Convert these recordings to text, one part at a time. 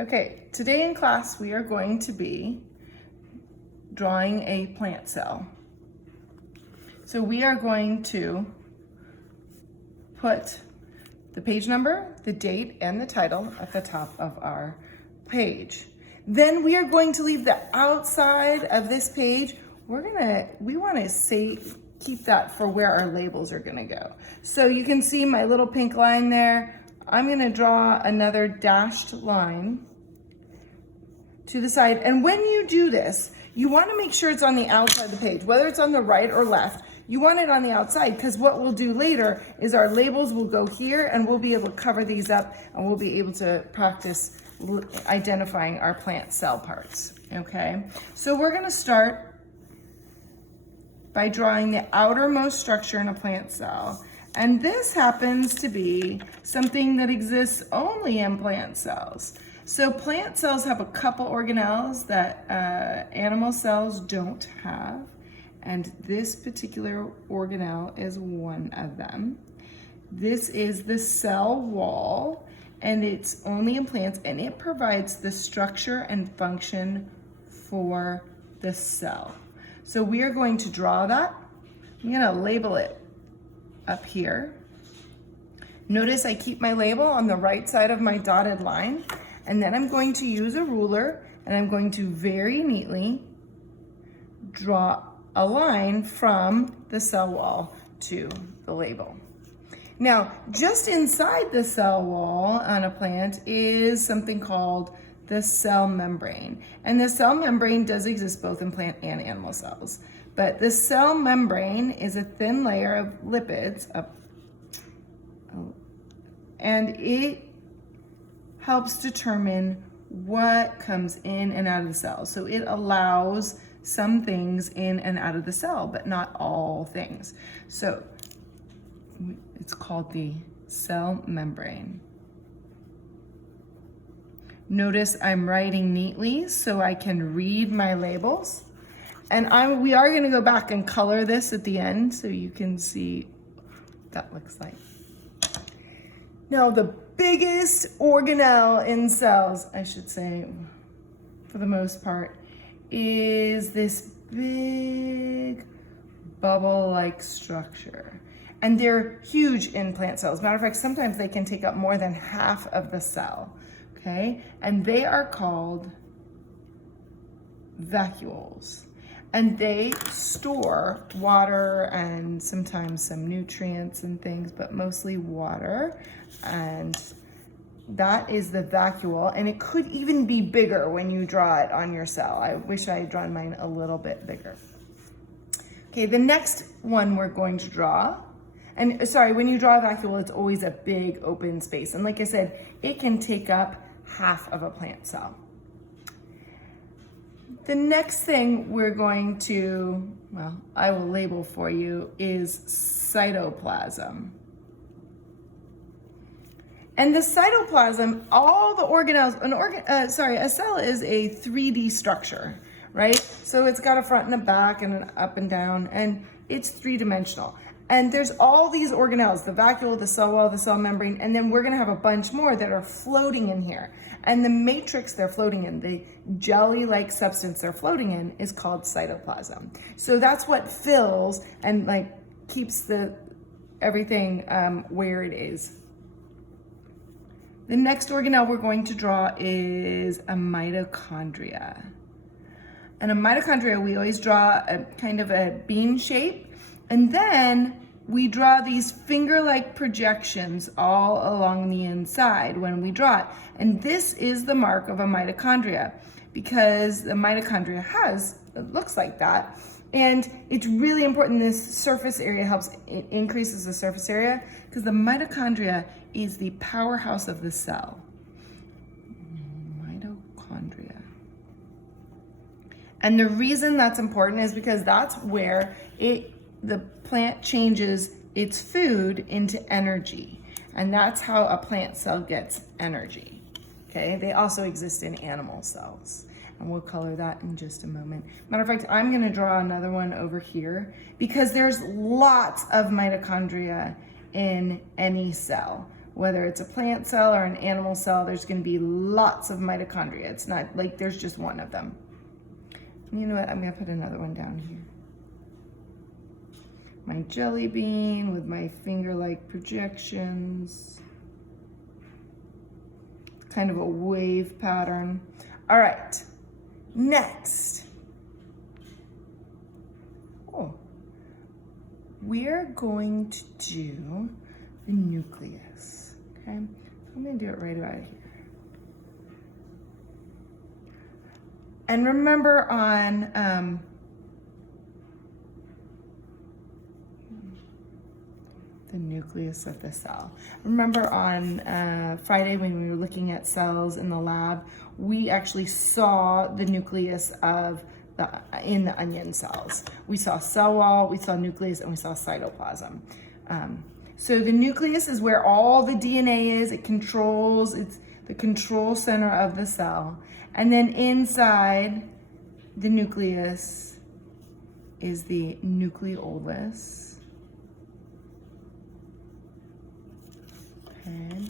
Okay, today in class we are going to be drawing a plant cell. So we are going to put the page number, the date, and the title at the top of our page. Then we are going to leave the outside of this page. We want to keep that for where our labels are going to go. So you can see my little pink line there. I'm going to draw another dashed line to the side. And when you do this, you want to make sure it's on the outside of the page, whether it's on the right or left. You want it on the outside, because what we'll do later is our labels will go here and we'll be able to cover these up and we'll be able to practice identifying our plant cell parts, okay? So we're gonna start by drawing the outermost structure in a plant cell. And this happens to be something that exists only in plant cells. So plant cells have a couple organelles that animal cells don't have. And this particular organelle is one of them. This is the cell wall, and it's only in plants, and it provides the structure and function for the cell. So we are going to draw that. I'm gonna label it up here. Notice I keep my label on the right side of my dotted line, and then I'm going to use a ruler, and I'm going to very neatly draw a line from the cell wall to the label. Now, just inside the cell wall on a plant is something called the cell membrane. And the cell membrane does exist both in plant and animal cells. But the cell membrane is a thin layer of lipids, and it helps determine what comes in and out of the cell. So it allows some things in and out of the cell, but not all things. So it's called the cell membrane. Notice I'm writing neatly so I can read my labels. And we are gonna go back and color this at the end so you can see what that looks like. Now the biggest organelle in cells, I should say, for the most part, is this big bubble-like structure. And they're huge in plant cells. Matter of fact, sometimes they can take up more than half of the cell, okay? And they are called vacuoles. And they store water and sometimes some nutrients and things, but mostly water. And that is the vacuole, and it could even be bigger when you draw it on your cell. I wish I had drawn mine a little bit bigger. Okay, the next one we're going to draw, and sorry, when you draw a vacuole, it's always a big open space. And like I said, it can take up half of a plant cell. The next thing we're going to, well, I will label for you, is cytoplasm. And the cytoplasm, all the organelles, a cell is a 3D structure, right? So it's got a front and a back and an up and down, and it's three-dimensional. And there's all these organelles, the vacuole, the cell wall, the cell membrane, and then we're gonna have a bunch more that are floating in here. And the matrix they're floating in, the jelly-like substance they're floating in, is called cytoplasm. So that's what fills and keeps everything where it is. The next organelle we're going to draw is a mitochondria. And a mitochondria, we always draw a kind of a bean shape, and then we draw these finger-like projections all along the inside when we draw it. And this is the mark of a mitochondria, because the mitochondria it looks like that. And it's really important, this surface area it increases the surface area, because the mitochondria is the powerhouse of the cell. Mitochondria. And the reason that's important is because that's where the plant changes its food into energy. And that's how a plant cell gets energy. Okay, they also exist in animal cells. And we'll color that in just a moment. Matter of fact, I'm gonna draw another one over here because there's lots of mitochondria in any cell. Whether it's a plant cell or an animal cell, there's going to be lots of mitochondria. It's not like there's just one of them. You know what? I'm going to put another one down here. My jelly bean with my finger-like projections. Kind of a wave pattern. All right, next. We're going to do the nucleus, okay? I'm gonna do it right about here. And remember on the nucleus of the cell. Remember on Friday when we were looking at cells in the lab, we actually saw the nucleus of in the onion cells. We saw cell wall, we saw nucleus, and we saw cytoplasm. So the nucleus is where all the DNA is. It controls, it's the control center of the cell. And then inside the nucleus is the nucleolus. Okay.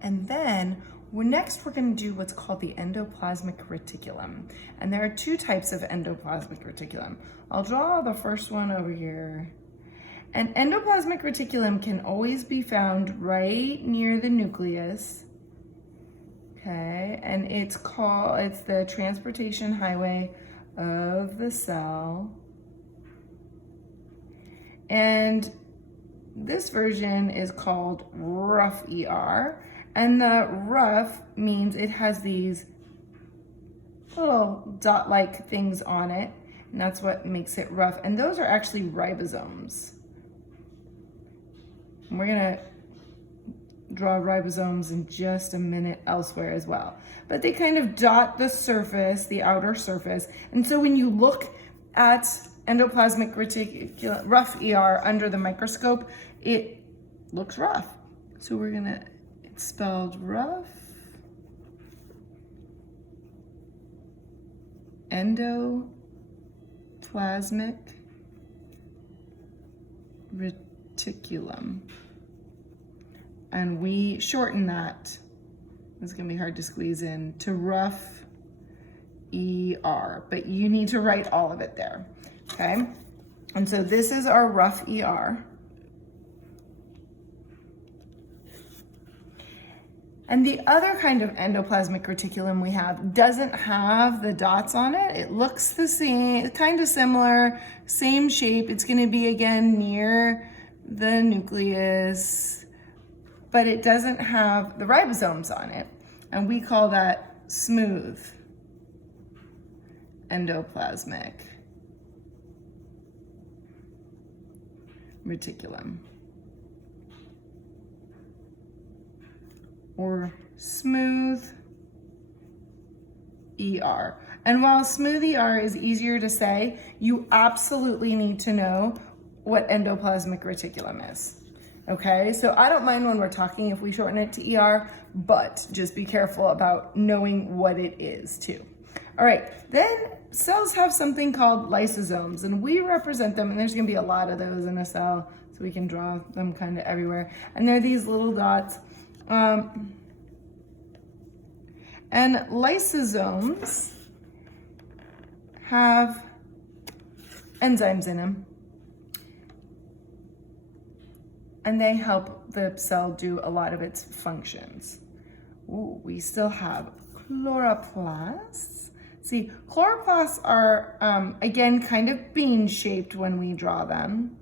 And then next we're going to do what's called the endoplasmic reticulum. And there are two types of endoplasmic reticulum. I'll draw the first one over here. An endoplasmic reticulum can always be found right near the nucleus. Okay, and it's the transportation highway of the cell. And this version is called rough ER. And the rough means it has these little dot-like things on it, and that's what makes it rough. And those are actually ribosomes. And we're gonna draw ribosomes in just a minute elsewhere as well. But they kind of dot the surface, the outer surface. And so when you look at endoplasmic reticulum, rough ER under the microscope, it looks rough. So we're gonna, it's spelled rough, endoplasmic reticulum. And we shorten that, it's gonna be hard to squeeze in, to rough ER, but you need to write all of it there, okay? And so this is our rough ER. And the other kind of endoplasmic reticulum we have doesn't have the dots on it. It looks the same, kind of similar, same shape. It's gonna be again near the nucleus, but it doesn't have the ribosomes on it. And we call that smooth endoplasmic reticulum, or smooth ER. And while smooth ER is easier to say, you absolutely need to know what endoplasmic reticulum is. Okay, so I don't mind when we're talking if we shorten it to ER, but just be careful about knowing what it is too. All right, then cells have something called lysosomes, and we represent them, and there's gonna be a lot of those in a cell, so we can draw them kind of everywhere. And they're these little dots. And lysosomes have enzymes in them, and they help the cell do a lot of its functions. Ooh, we still have chloroplasts. See, chloroplasts are, again, kind of bean-shaped when we draw them.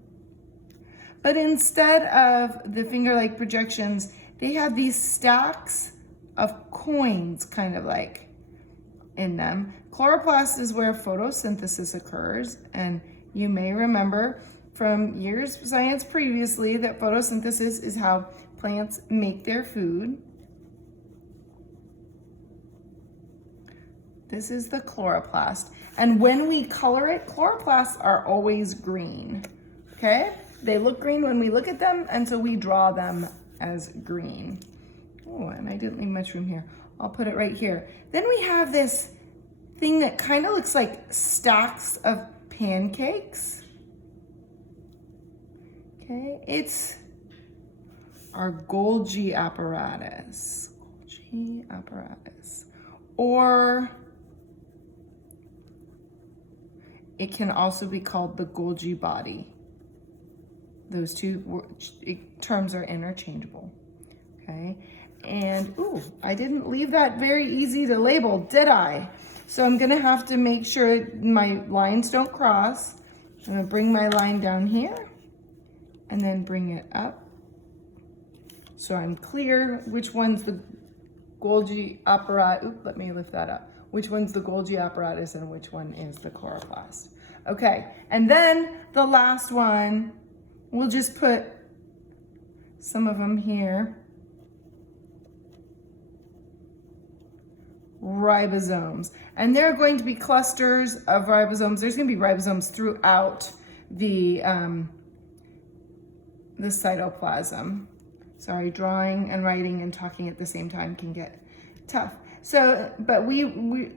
But instead of the finger-like projections, they have these stacks of coins, kind of like, in them. Chloroplast is where photosynthesis occurs, and you may remember from years of science previously that photosynthesis is how plants make their food. This is the chloroplast. And when we color it, chloroplasts are always green, okay? They look green when we look at them, and so we draw them as green. Oh, and I didn't leave much room here. I'll put it right here. Then we have this thing that kind of looks like stacks of pancakes. Okay, it's our Golgi apparatus. Golgi apparatus. Or it can also be called the Golgi body. Those two terms are interchangeable. Okay, and ooh, I didn't leave that very easy to label, did I? So I'm gonna have to make sure my lines don't cross. I'm gonna bring my line down here and then bring it up. So I'm clear which one's the Golgi apparatus. Oop, let me lift that up. Which one's the Golgi apparatus and which one is the chloroplast. Okay, and then the last one, we'll just put some of them here. Ribosomes. And there are going to be clusters of ribosomes. There's going to be ribosomes throughout the cytoplasm. Sorry, drawing and writing and talking at the same time can get tough. So, but we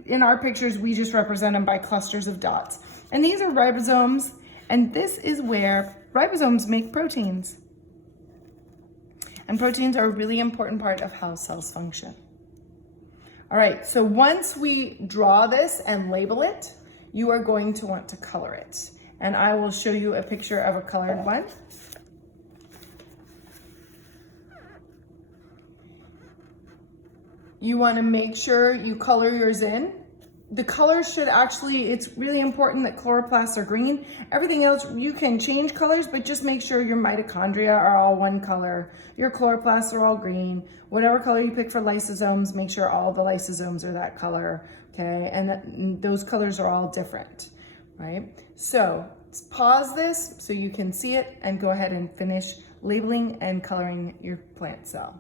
in our pictures, we just represent them by clusters of dots. And these are ribosomes, and this is where ribosomes make proteins. And proteins are a really important part of how cells function. All right, so once we draw this and label it, you are going to want to color it. And I will show you a picture of a colored one. You want to make sure you color yours in. The colors should actually, it's really important that chloroplasts are green. Everything else, you can change colors, but just make sure your mitochondria are all one color. Your chloroplasts are all green. Whatever color you pick for lysosomes, make sure all the lysosomes are that color, okay? And those colors are all different, right? So let's pause this so you can see it and go ahead and finish labeling and coloring your plant cell.